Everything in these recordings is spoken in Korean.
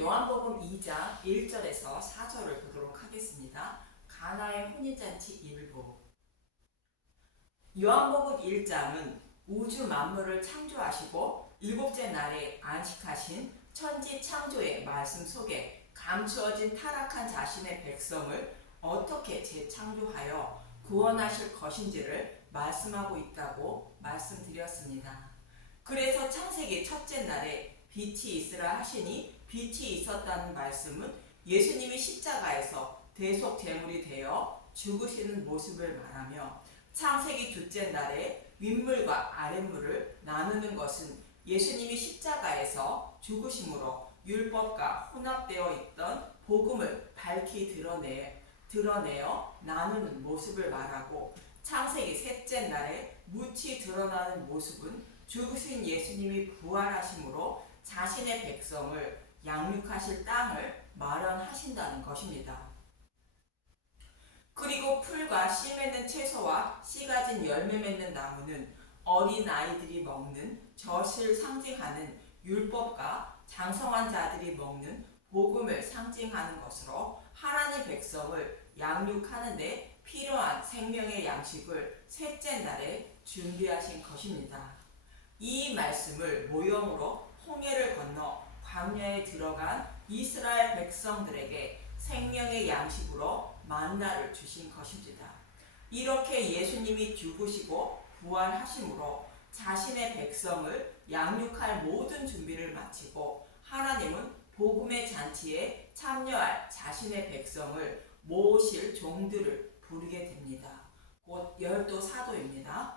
요한복음 2장 1절에서 4절을 보도록 하겠습니다. 가나의 혼인잔치 일부. 요한복음 1장은 우주 만물을 창조하시고 일곱째 날에 안식하신 천지 창조의 말씀 속에 감추어진 타락한 자신의 백성을 어떻게 재창조하여 구원하실 것인지를 말씀하고 있다고 말씀드렸습니다. 그래서 창세기 첫째 날에 빛이 있으라 하시니 빛이 있었다는 말씀은 예수님이 십자가에서 대속 제물이 되어 죽으시는 모습을 말하며, 창세기 둘째 날에 윗물과 아랫물을 나누는 것은 예수님이 십자가에서 죽으심으로 율법과 혼합되어 있던 복음을 밝히 드러내어 나누는 모습을 말하고, 창세기 셋째 날에 묻히 드러나는 모습은 죽으신 예수님이 부활하심으로 자신의 백성을 양육하실 땅을 마련하신다는 것입니다. 그리고 풀과 씨 맺는 채소와 씨 가진 열매 맺는 나무는 어린 아이들이 먹는 젖을 상징하는 율법과 장성한 자들이 먹는 복음을 상징하는 것으로 하나님 백성을 양육하는 데 필요한 생명의 양식을 셋째 날에 준비하신 것입니다. 이 말씀을 모형으로 홍해를 건너 광야에 들어간 이스라엘 백성들에게 생명의 양식으로 만나를 주신 것입니다. 이렇게 예수님이 죽으시고 부활하심으로 자신의 백성을 양육할 모든 준비를 마치고, 하나님은 복음의 잔치에 참여할 자신의 백성을 모으실 종들을 부르게 됩니다. 곧 열두 사도입니다.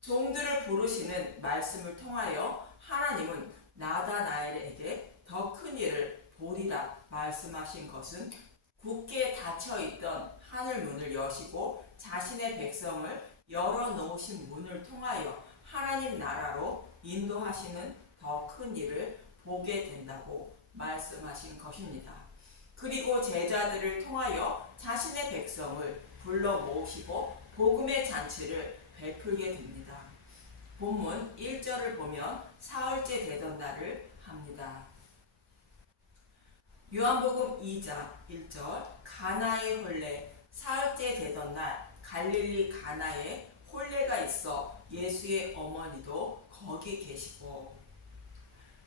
종들을 부르시는 말씀을 통하여 하나님은 나다나엘에게 더 큰 일을 보리라 말씀하신 것은 굳게 닫혀있던 하늘 문을 여시고 자신의 백성을 열어놓으신 문을 통하여 하나님 나라로 인도하시는 더 큰 일을 보게 된다고 말씀하신 것입니다. 그리고 제자들을 통하여 자신의 백성을 불러 모으시고 복음의 잔치를 베풀게 됩니다. 본문 1절을 보면 사흘째 되던 날을 합니다. 요한복음 2장 1절, 가나의 혼례. 사흘째 되던 날 갈릴리 가나에 혼례가 있어 예수의 어머니도 거기 계시고.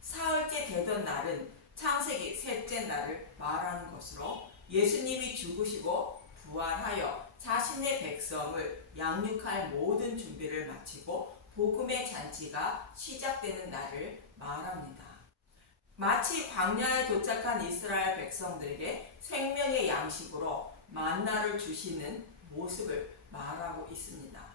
사흘째 되던 날은 창세기 셋째 날을 말하는 것으로 예수님이 죽으시고 부활하여 자신의 백성을 양육할 모든 준비를 마치고 복음의 잔치가 시작되는 날을 말합니다. 마치 광야에 도착한 이스라엘 백성들에게 생명의 양식으로 만나를 주시는 모습을 말하고 있습니다.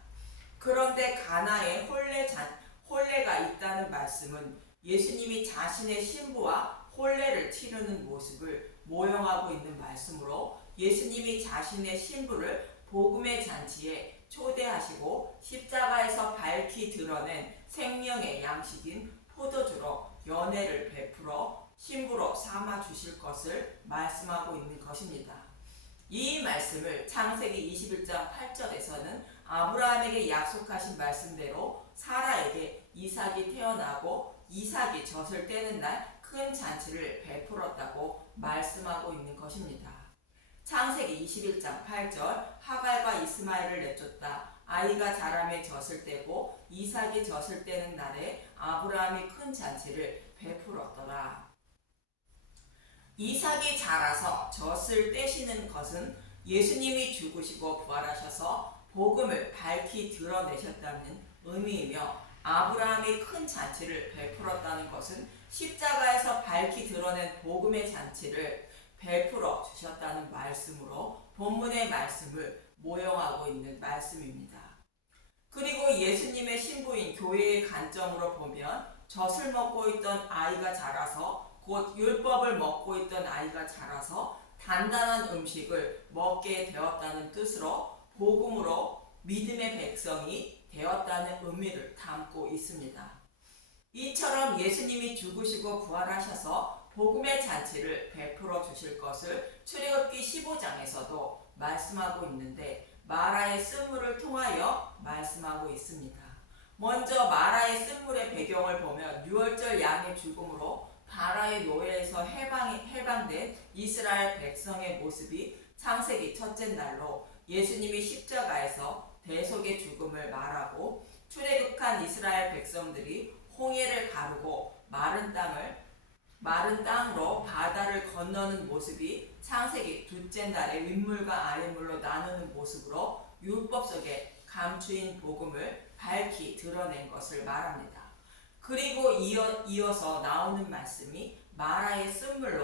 그런데 가나에 혼례가 있다는 말씀은 예수님이 자신의 신부와 혼례를 치르는 모습을 모형하고 있는 말씀으로, 예수님이 자신의 신부를 복음의 잔치에 초대하시고 십자가에서 밝히 드러낸 생명의 양식인 포도주로 연회를 베풀어 신부로 삼아 주실 것을 말씀하고 있는 것입니다. 이 말씀을 창세기 21장 8절에서는 아브라함에게 약속하신 말씀대로 사라에게 이삭이 태어나고 이삭이 젖을 떼는 날 큰 잔치를 베풀었다고 말씀하고 있는 것입니다. 창세기 21장 8절, 하갈과 이스마엘을 내쫓다. 아이가 자라매 젖을 떼고 이삭이 젖을 떼는 날에 아브라함이 큰 잔치를 베풀었더라. 이삭이 자라서 젖을 떼시는 것은 예수님이 죽으시고 부활하셔서 복음을 밝히 드러내셨다는 의미이며, 아브라함이 큰 잔치를 베풀었다는 것은 십자가에서 밝히 드러낸 복음의 잔치를 베풀어 주셨다는 말씀으로 본문의 말씀을 모형하고 있는 말씀입니다. 그리고 예수님의 신부인 교회의 관점으로 보면 젖을 먹고 있던 아이가 자라서, 곧 율법을 먹고 있던 아이가 자라서 단단한 음식을 먹게 되었다는 뜻으로 복음으로 믿음의 백성이 되었다는 의미를 담고 있습니다. 이처럼 예수님이 죽으시고 부활하셔서 복음의 잔치를 베풀어 주실 것을 출애굽기 15장에서도 말씀하고 있는데, 마라의 쓴물을 통하여 말씀하고 있습니다. 먼저 마라의 쓴물의 배경을 보면 유월절 양의 죽음으로 바라의 노예에서 해방된 이스라엘 백성의 모습이 창세기 첫째 날로 예수님이 십자가에서 대속의 죽음을 말하고 출애굽한 이스라엘 백성들이 홍해를 가르고 마른 땅으로 바다를 건너는 모습이 창세기 둘째 날에 윗물과 아랫물로 나누는 모습으로 율법 속에 감추인 복음을 밝히 드러낸 것을 말합니다. 그리고 이어서 나오는 말씀이 마라의 쓴물을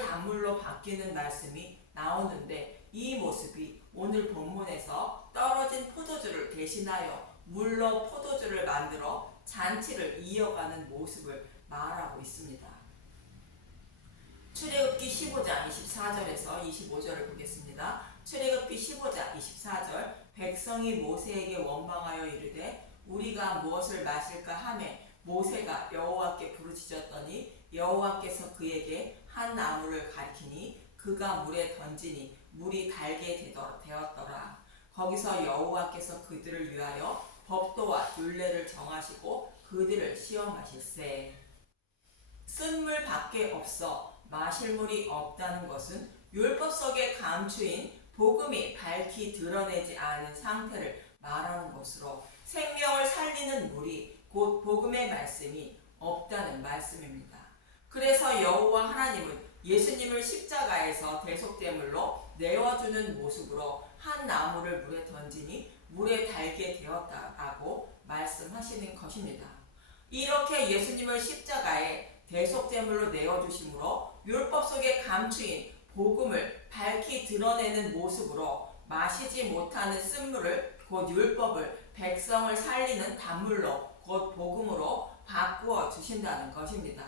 단물로 바뀌는 말씀이 나오는데, 이 모습이 오늘 본문에서 떨어진 포도주를 대신하여 물로 포도주를 만들어 잔치를 이어가는 모습을 말하고 있습니다. 출애굽기 15장 24절에서 25절을 보겠습니다. 출애굽기 15장 24절. 백성이 모세에게 원망하여 이르되 우리가 무엇을 마실까 하매 모세가 여호와께 부르짖었더니 여호와께서 그에게 한 나무를 가리키니 그가 물에 던지니 물이 달게 되었더라. 거기서 여호와께서 그들을 위하여 법도와 율례를 정하시고 그들을 시험하실세. 쓴물 밖에 없어 마실 물이 없다는 것은 율법 속에 감추인 복음이 밝히 드러내지 않은 상태를 말하는 것으로, 생명을 살리는 물이 곧 복음의 말씀이 없다는 말씀입니다. 그래서 여호와 하나님은 예수님을 십자가에서 대속제물로 내어주는 모습으로 한 나무를 물에 던지니 물에 달게 되었다라고 말씀하시는 것입니다. 이렇게 예수님을 십자가에 대속제물로 내어주심으로 율법 속에 감추인 복음을 밝히 드러내는 모습으로 마시지 못하는 쓴물을 곧 율법을 백성을 살리는 단물로 곧 복음으로 바꾸어 주신다는 것입니다.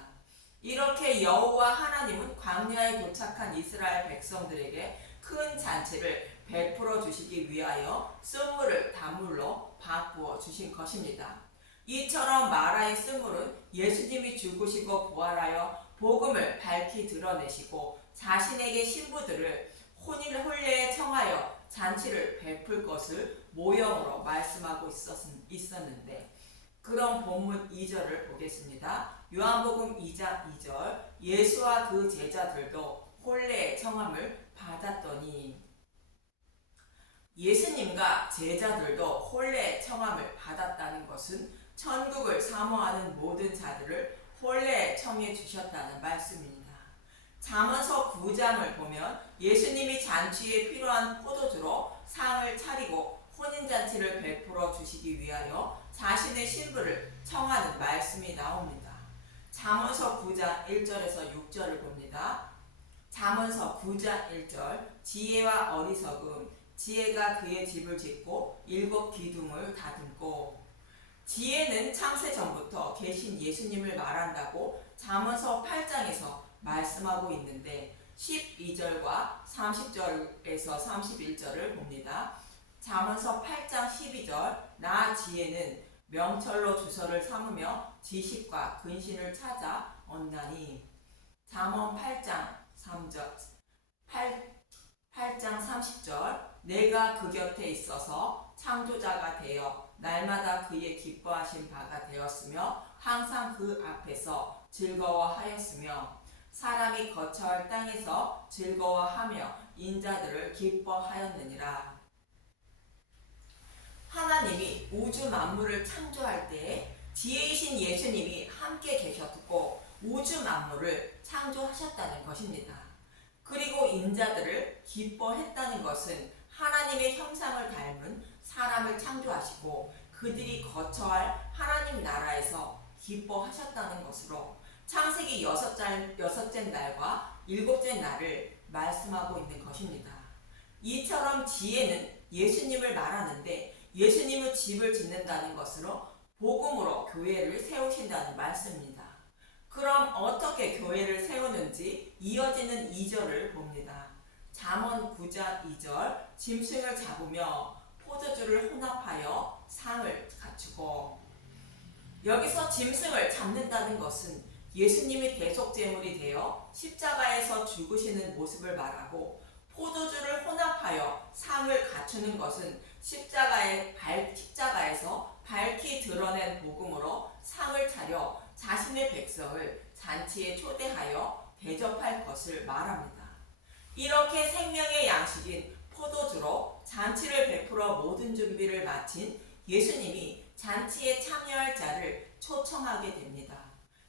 이렇게 여호와 하나님은 광야에 도착한 이스라엘 백성들에게 큰 잔치를 베풀어 주시기 위하여 쓴물을 단물로 바꾸어 주신 것입니다. 이처럼 마라의 쓴물은 예수님이 죽으시고 부활하여 복음을 밝히 드러내시고 자신에게 신부들을 혼례에 청하여 잔치를 베풀 것을 모형으로 말씀하고 있었는데, 그런 본문 2절을 보겠습니다. 요한복음 2장 2절. 예수와 그 제자들도 혼례의 청함을 받았더니, 예수님과 제자들도 혼례의 청함을 받았다는 것은 천국을 사모하는 모든 자들을 혼례에 청해 주셨다는 말씀입니다. 잠언서 9장을 보면 예수님이 잔치에 필요한 포도주로 상을 차리고 혼인잔치를 베풀어 주시기 위하여 자신의 신부를 청하는 말씀이 나옵니다. 잠언서 9장 1절에서 6절을 봅니다. 잠언서 9장 1절. 지혜와 어리석음. 지혜가 그의 집을 짓고 7 기둥을 다듬고. 지혜는 창세 전부터 계신 예수님을 말한다고 잠언서 8장에서 말씀하고 있는데, 12절과 30절에서 31절을 봅니다. 잠언서 8장 12절. 나 지혜는 명철로 주서를 삼으며 지식과 근신을 찾아 얻나니. 잠언 8장 30절. 내가 그 곁에 있어서 창조자가 되어 날마다 그의 기뻐하신 바가 되었으며 항상 그 앞에서 즐거워하였으며 사람이 거처할 땅에서 즐거워하며 인자들을 기뻐하였느니라. 하나님이 우주 만물을 창조할 때 지혜이신 예수님이 함께 계셨고 우주 만물을 창조하셨다는 것입니다. 그리고 인자들을 기뻐했다는 것은 하나님의 형상을 닮은 사람을 창조하시고 그들이 거처할 하나님 나라에서 기뻐하셨다는 것으로 창세기 6째 날과 7째 날을 말씀하고 있는 것입니다. 이처럼 지혜는 예수님을 말하는데 예수님은 집을 짓는다는 것으로 복음으로 교회를 세우신다는 말씀입니다. 그럼 어떻게 교회를 세우는지 이어지는 2절을 봅니다. 잠언 9장 2절. 짐승을 잡으며 포도주를 혼합하여 상을 갖추고. 여기서 짐승을 잡는다는 것은 예수님이 대속제물이 되어 십자가에서 죽으시는 모습을 말하고, 포도주를 혼합하여 상을 갖추는 것은 십자가에서 밝히 드러낸 복음으로 상을 차려 자신의 백성을 잔치에 초대하여 대접할 것을 말합니다. 이렇게 생명의 양식인 포도주로 잔치를 베풀어 모든 준비를 마친 예수님이 잔치에 참여할 자를 초청하게 됩니다.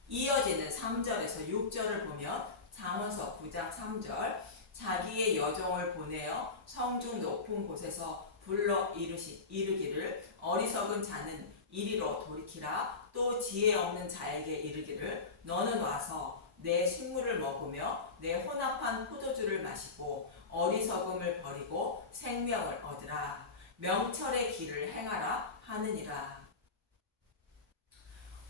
이어지는 3절에서 6절을 보면 잠언서 9장 3절 자기의 여종을 보내어 성중 높은 곳에서 불러 이르기를 어리석은 자는 이리로 돌이키라. 또 지혜 없는 자에게 이르기를 너는 와서 내 식물을 먹으며 내 혼합한 포도주를 마시고 어리석음을 버리고 생명을 얻으라. 명철의 길을 행하라 하느니라.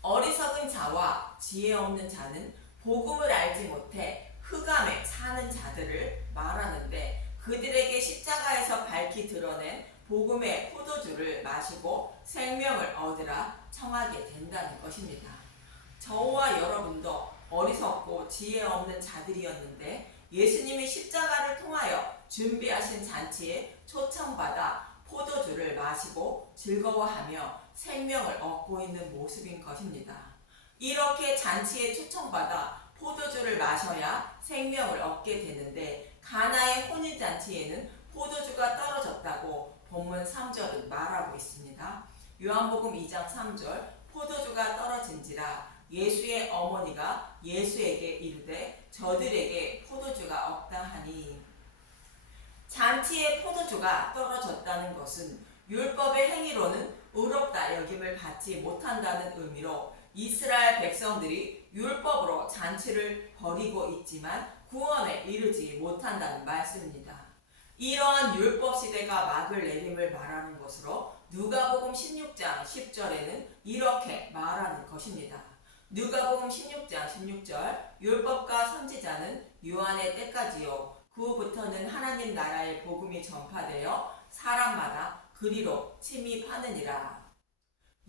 어리석은 자와 지혜 없는 자는 복음을 알지 못해 흑암에 사는 자들을 말하는데, 그들에게 십자가에서 밝히 드러낸 복음의 포도주를 마시고 생명을 얻으라 청하게 된다는 것입니다. 저와 여러분도 어리석고 지혜 없는 자들이었는데 예수님이 십자가를 통하여 준비하신 잔치에 초청받아 포도주를 마시고 즐거워하며 생명을 얻고 있는 모습인 것입니다. 이렇게 잔치에 초청받아 포도주를 마셔야 생명을 얻게 되는데, 가나의 혼인잔치에는 포도주가 떨어졌다고 본문 3절은 말하고 있습니다. 요한복음 2장 3절 포도주가 떨어진지라 예수의 어머니가 예수에게 이르되 저들에게 포도주가 없다 하니, 잔치에 포도주가 떨어졌다는 것은 율법의 행위로는 의롭다 여김을 받지 못한다는 의미로 이스라엘 백성들이 율법으로 잔치를 벌이고 있지만 구원에 이르지 못한다는 말씀입니다. 이러한 율법 시대가 막을 내림을 말하는 것으로 누가복음 16장 10절에는 이렇게 말하는 것입니다. 누가복음 16장 16절 율법과 선지자는 요한의 때까지요 그 후부터는 하나님 나라의 복음이 전파되어 사람마다 그리로 침입하느니라.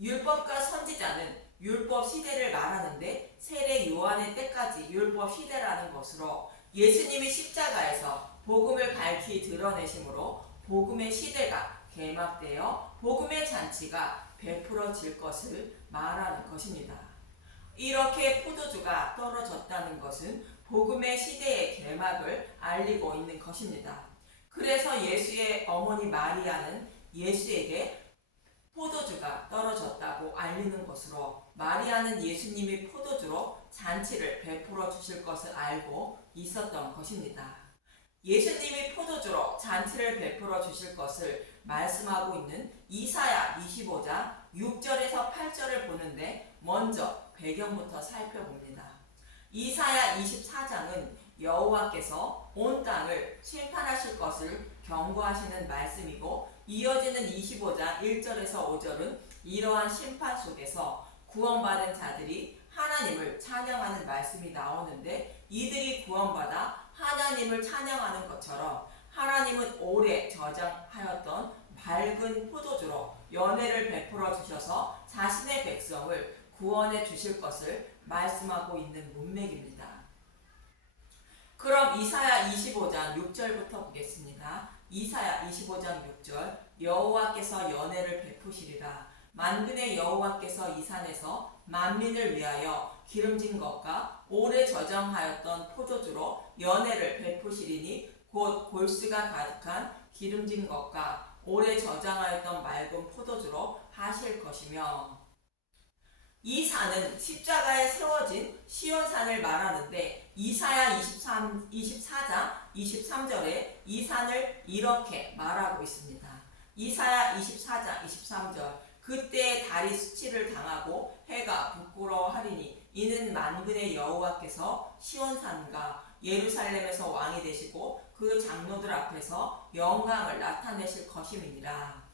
율법과 선지자는 율법 시대를 말하는데 세례 요한의 때까지 율법 시대라는 것으로 예수님이 십자가에서 복음을 밝히 드러내심으로 복음의 시대가 개막되어 복음의 잔치가 베풀어질 것을 말하는 것입니다. 이렇게 포도주가 떨어졌다는 것은 복음의 시대의 개막을 알리고 있는 것입니다. 그래서 예수의 어머니 마리아는 예수에게 포도주가 떨어졌다고 알리는 것으로 마리아는 예수님이 포도주로 잔치를 베풀어 주실 것을 알고 있었던 것입니다. 예수님이 포도주로 잔치를 베풀어 주실 것을 말씀하고 있는 이사야 25장 6절에서 8절을 보는데 먼저 배경부터 살펴봅니다. 이사야 24장은 여호와께서 온 땅을 심판하실 것을 경고하시는 말씀이고, 이어지는 25장 1절에서 5절은 이러한 심판 속에서 구원받은 자들이 하나님을 찬양하는 말씀이 나오는데, 이들이 구원받아 하나님을 찬양하는 것처럼 하나님은 오래 저장하였던 밝은 포도주로 연회를 베풀어 주셔서 자신의 백성을 구원해 주실 것을 말씀하고 있는 문맥입니다. 그럼 이사야 25장 6절부터 보겠습니다. 이사야 25장 6절 여호와께서 연회를 베푸시리라. 만군의 여호와께서 이 산에서 만민을 위하여 기름진 것과 오래 저장하였던 포도주로 연회를 베푸시리니 곧 골수가 가득한 기름진 것과 오래 저장하였던 맑은 포도주로 하실 것이며, 이 산은 십자가에 세워진 시온산을 말하는데 이사야 24장 23절에 이 산을 이렇게 말하고 있습니다. 이사야 24장 23절 그때 달이 수치를 당하고 해가 부끄러워하리니 이는 만군의 여호와께서 시온산과 예루살렘에서 왕이 되시고 그 장로들 앞에서 영광을 나타내실 것임이니라.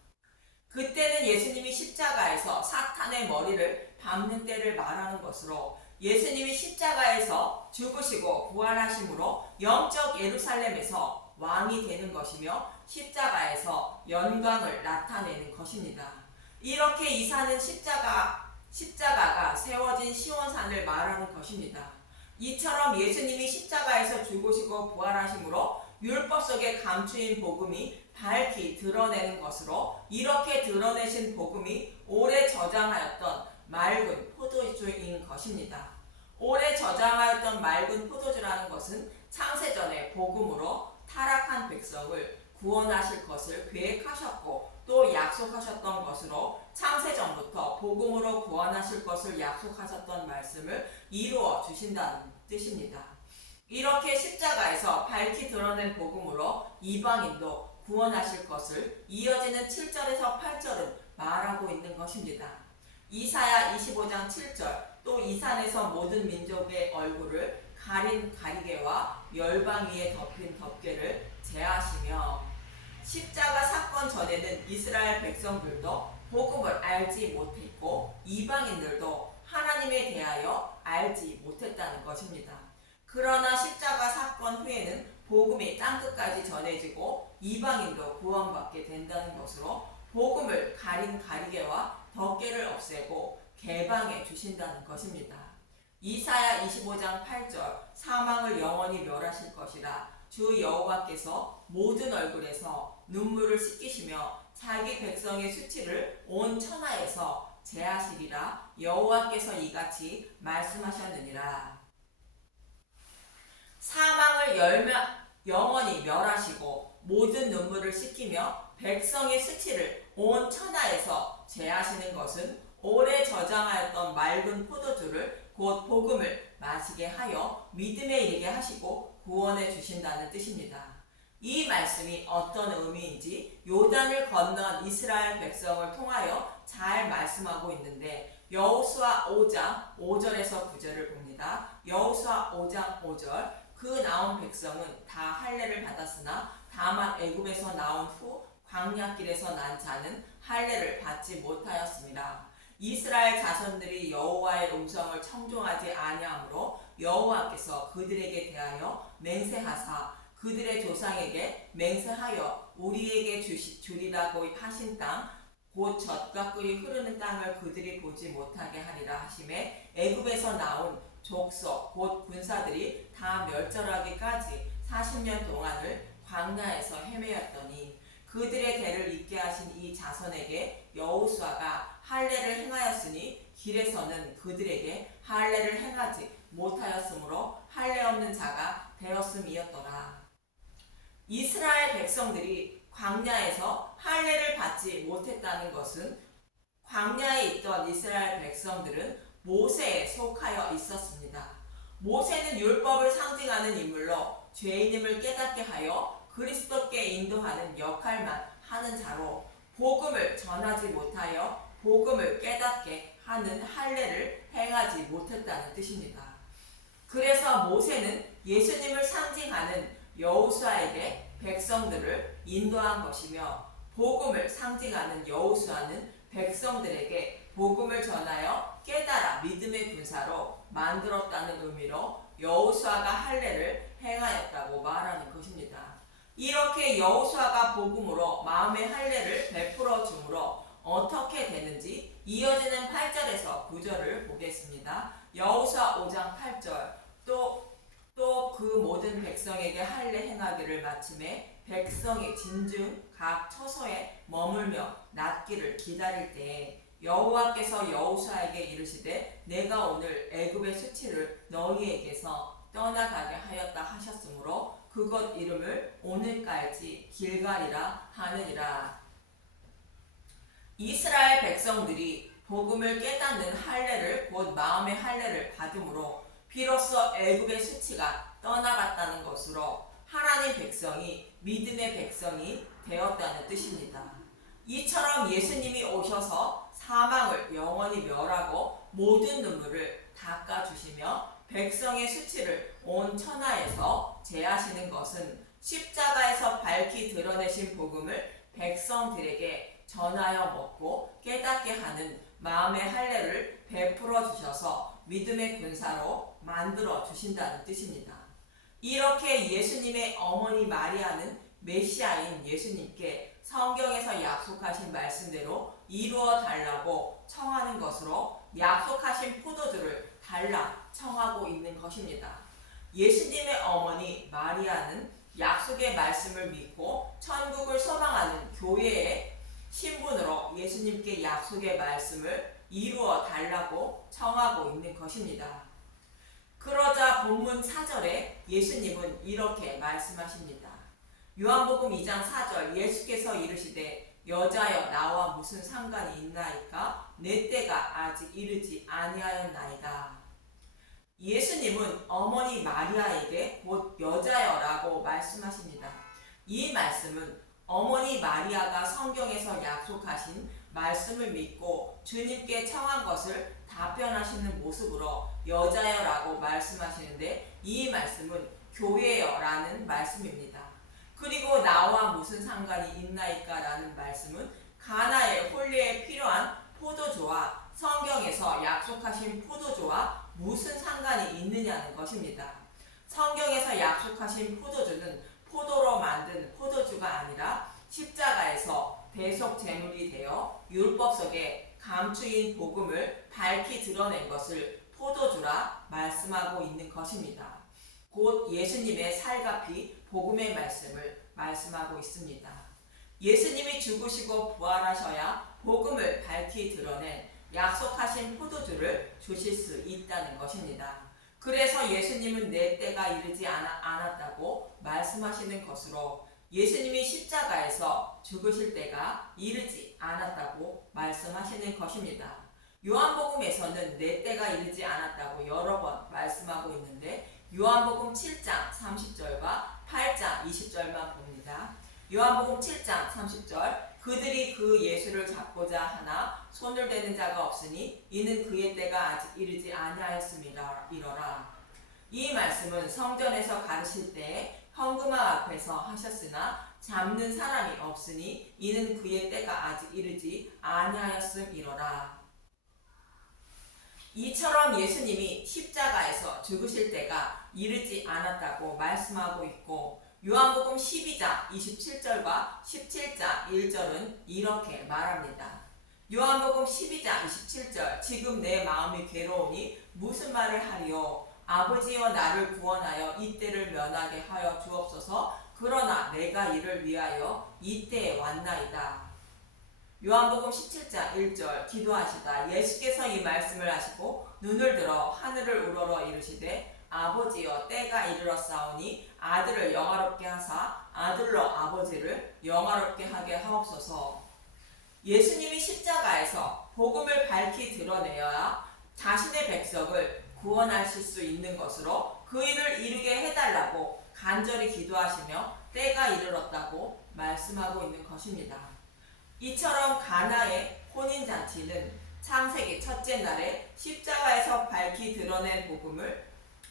그때는 예수님이 십자가에서 사탄의 머리를 밟는 때를 말하는 것으로 예수님이 십자가에서 죽으시고 부활하심으로 영적 예루살렘에서 왕이 되는 것이며 십자가에서 영광을 나타내는 것입니다. 이렇게 이 산은 십자가가 세워진 시온산을 말하는 것입니다. 이처럼 예수님이 십자가에서 죽으시고 부활하심으로 율법 속에 감추인 복음이 밝히 드러내는 것으로 이렇게 드러내신 복음이 오래 저장하였던 맑은 포도주인 것입니다. 오래 저장하였던 맑은 포도주라는 것은 창세전에 복음으로 타락한 백성을 구원하실 것을 계획하셨고 또 약속하셨던 것으로 창세전부터 복음으로 구원하실 것을 약속하셨던 말씀을 이루어 주신다는 뜻입니다. 이렇게 십자가에서 밝히 드러낸 복음으로 이방인도 구원하실 것을 이어지는 7절에서 8절은 말하고 있는 것입니다. 이사야 25장 7절 또 이 산에서 모든 민족의 얼굴을 가린 가리개와 열방 위에 덮인 덮개를 제하시며 십자가 사건 전에는 이스라엘 백성들도 복음을 알지 못했고 이방인들도 하나님에 대하여 알지 못했다는 것입니다. 그러나 십자가 사건 후에는 복음이 땅끝까지 전해지고 이방인도 구원받게 된다는 것으로 복음을 가린 가리개와 덮개를 없애고 개방해 주신다는 것입니다. 이사야 25장 8절 사망을 영원히 멸하실 것이라 주 여호와께서 모든 얼굴에서 눈물을 씻기시며 자기 백성의 수치를 온 천하에서 제하시리라 여호와께서 이같이 말씀하셨느니라. 사망을 영원히 멸하시고 모든 눈물을 씻기며 백성의 수치를 온 천하에서 제하시는 것은 오래 저장하였던 맑은 포도주를 곧 복음을 마시게 하여 믿음에 이르게 하시고 구원해 주신다는 뜻입니다. 이 말씀이 어떤 의미인지 요단을 건넌 이스라엘 백성을 통하여 잘 말씀하고 있는데 여호수아 5장 5절에서 9절을 봅니다. 여호수아 5장 5절 그 나온 백성은 다 할례를 받았으나 다만 애굽에서 나온 후 광야길에서 난 자는 할례를 받지 못하였습니다. 이스라엘 자손들이 여호와의 음성을 청종하지 아니하므로 여호와께서 그들에게 대하여 맹세하사 그들의 조상에게 맹세하여 우리에게 주리라고 하신 땅 곧 젖과 꿀이 흐르는 땅을 그들이 보지 못하게 하리라 하심에 애굽에서 나온 족속 곧 군사들이 다 멸절하기까지 40년 동안을 광야에서 헤매었더니 그들의 대를 잇게 하신 이 자손에게 여호수아가 할례를 행하였으니 길에서는 그들에게 할례를 행하지 못하였으므로 할례 없는 자가 되었음이었더라. 이스라엘 백성들이 광야에서 할례를 받지 못했다는 것은 광야에 있던 이스라엘 백성들은 모세에 속하여 있었습니다. 모세는 율법을 상징하는 인물로 죄인임을 깨닫게 하여 그리스도께 인도하는 역할만 하는 자로 복음을 전하지 못하여 복음을 깨닫게 하는 할례를 행하지 못했다는 뜻입니다. 그래서 모세는 예수님을 상징하는 여호수아에게 백성들을 인도한 것이며 복음을 상징하는 여호수아는 백성들에게 복음을 전하여 깨달아 믿음의 군사로 만들었다는 의미로 여호수아가 할례를 행하였다고 말하는 것입니다. 이렇게 여호수아가 복음으로 마음의 할례를 베풀어 주므로 어떻게 되는지 이어지는 8절에서 9절을 보겠습니다. 여호수아 5장 8절 또 그 모든 백성에게 할례 행하기를 마침에 백성이 진중 각 처소에 머물며 낫기를 기다릴 때에 여호와께서 여호수아에게 이르시되 내가 오늘 애굽의 수치를 너희에게서 떠나가게 하였다 하셨으므로 그것 이름을 오늘까지 길갈이라 하느니라. 이스라엘 백성들이 복음을 깨닫는 할례를 곧 마음의 할례를 받음으로 비로소 애굽의 수치가 떠나갔다는 것으로 하나님 백성이 믿음의 백성이 되었다는 뜻입니다. 이처럼 예수님이 오셔서 사망을 영원히 멸하고 모든 눈물을 닦아주시며 백성의 수치를 온 천하에서 제하시는 것은 십자가에서 밝히 드러내신 복음을 백성들에게 전하여 먹고 깨닫게 하는 마음의 할례를 베풀어 주셔서 믿음의 군사로 만들어 주신다는 뜻입니다. 이렇게 예수님의 어머니 마리아는 메시아인 예수님께 성경에서 약속하신 말씀대로 이루어 달라고 청하는 것으로 약속하신 포도주를 달라 청하고 있는 것입니다. 예수님의 어머니 마리아는 약속의 말씀을 믿고 천국을 소망하는 교회의 신분으로 예수님께 약속의 말씀을 이루어 달라고 청하고 있는 것입니다. 그러자 본문 4절에 예수님은 이렇게 말씀하십니다. 요한복음 2장 4절 예수께서 이르시되 여자여 나와 무슨 상관이 있나이까 내 때가 아직 이르지 아니하였나이다. 예수님은 어머니 마리아에게 곧 여자여라고 말씀하십니다. 이 말씀은 어머니 마리아가 성경에서 약속하신 말씀을 믿고 주님께 청한 것을 답변하시는 모습으로 여자여라고 말씀하시는데, 이 말씀은 교회여라는 말씀입니다. 그리고 나와 무슨 상관이 있나이까 라는 말씀은 가나의 혼례에 필요한 포도주와 성경에서 약속하신 포도주와 무슨 상관이 있느냐는 것입니다. 성경에서 약속하신 포도주는 포도로 만든 포도주가 아니라 십자가에서 대속 제물이 되어 율법 속에 감추인 복음을 밝히 드러낸 것을 포도주라 말씀하고 있는 것입니다. 곧 예수님의 살갑히 복음의 말씀을 말씀하고 있습니다. 예수님이 죽으시고 부활하셔야 복음을 밝히 드러낸 약속하신 포도주를 주실 수 있다는 것입니다. 그래서 예수님은 내 때가 이르지 않았다고 말씀하시는 것으로 예수님이 십자가에서 죽으실 때가 이르지 않았다고 말씀하시는 것입니다. 요한복음에서는 내 때가 이르지 않았다고 여러 번 말씀하고 있는데, 요한복음 7장 30절과 8장 20절만 봅니다. 요한복음 7장 30절 그들이 그 예수를 잡고자 하나 손을 대는 자가 없으니 이는 그의 때가 아직 이르지 아니하였음이러라. 이 말씀은 성전에서 가르칠 때에 현금함 앞에서 하셨으나 잡는 사람이 없으니 이는 그의 때가 아직 이르지 아니하였음이러라. 이처럼 예수님이 십자가에서 죽으실 때가 이르지 않았다고 말씀하고 있고, 요한복음 12장 27절과 17장 1절은 이렇게 말합니다. 요한복음 12장 27절 지금 내 마음이 괴로우니 무슨 말을 하리요? 아버지여 나를 구원하여 이때를 면하게 하여 주옵소서. 그러나 내가 이를 위하여 이때에 왔나이다. 요한복음 17장 1절 기도하시다 예수께서 이 말씀을 하시고 눈을 들어 하늘을 우러러 이르시되 아버지여 때가 이르렀사오니 아들을 영화롭게 하사 아들로 아버지를 영화롭게 하게 하옵소서. 예수님이 십자가에서 복음을 밝히 드러내어야 자신의 백성을 구원하실 수 있는 것으로 그 일을 이루게 해달라고 간절히 기도하시며 때가 이르렀다고 말씀하고 있는 것입니다. 이처럼 가나의 혼인잔치는 창세기 첫째 날에 십자가에서 밝히 드러낸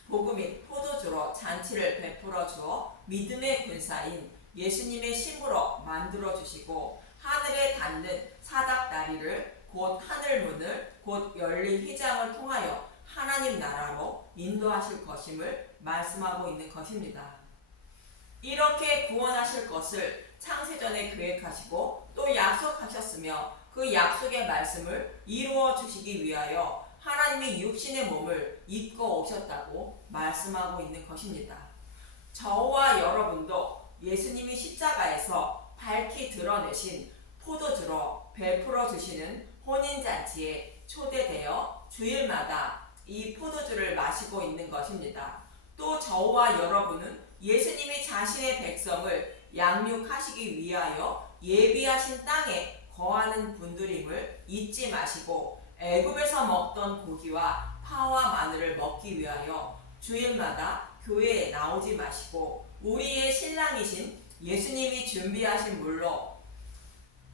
복음인 포도주로 잔치를 베풀어 주어 믿음의 군사인 예수님의 신부로 만들어 주시고, 하늘에 닿는 사닥다리를 곧 하늘문을 곧 열린 휘장을 통하여 하나님 나라로 인도하실 것임을 말씀하고 있는 것입니다. 이렇게 구원하실 것을 창세전에 계획하시고 또 약속하셨으며 그 약속의 말씀을 이루어 주시기 위하여 하나님이 육신의 몸을 입고 오셨다고 말씀하고 있는 것입니다. 저와 여러분도 예수님이 십자가에서 밝히 드러내신 포도주로 베풀어 주시는 혼인잔치에 초대되어 주일마다 이 포도주를 마시고 있는 것입니다. 또 저와 여러분은 예수님이 자신의 백성을 양육하시기 위하여 예비하신 땅에 거하는 분들임을 잊지 마시고 애굽에서 먹던 고기와 파와 마늘을 먹기 위하여 주일마다 교회에 나오지 마시고 우리의 신랑이신 예수님이 준비하신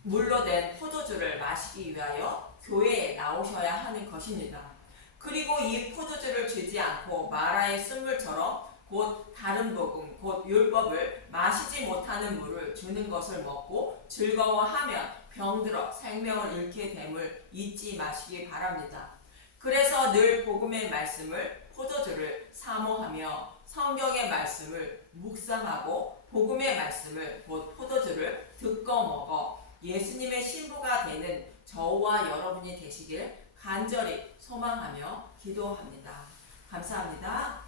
물로 된 포도주를 마시기 위하여 교회에 나오셔야 하는 것입니다. 그리고 이 포도주를 주지 않고 마라의 쓴물처럼 곧 다른 복음, 곧 율법을 마시지 못하는 물을 주는 것을 먹고 즐거워하면 병들어 생명을 잃게 됨을 잊지 마시기 바랍니다. 그래서 늘 복음의 말씀을 포도주를 사모하며 성경의 말씀을 묵상하고 복음의 말씀을 곧 포도주를 듣고 먹어 예수님의 신부가 되는 저와 여러분이 되시길 간절히 소망하며 기도합니다. 감사합니다.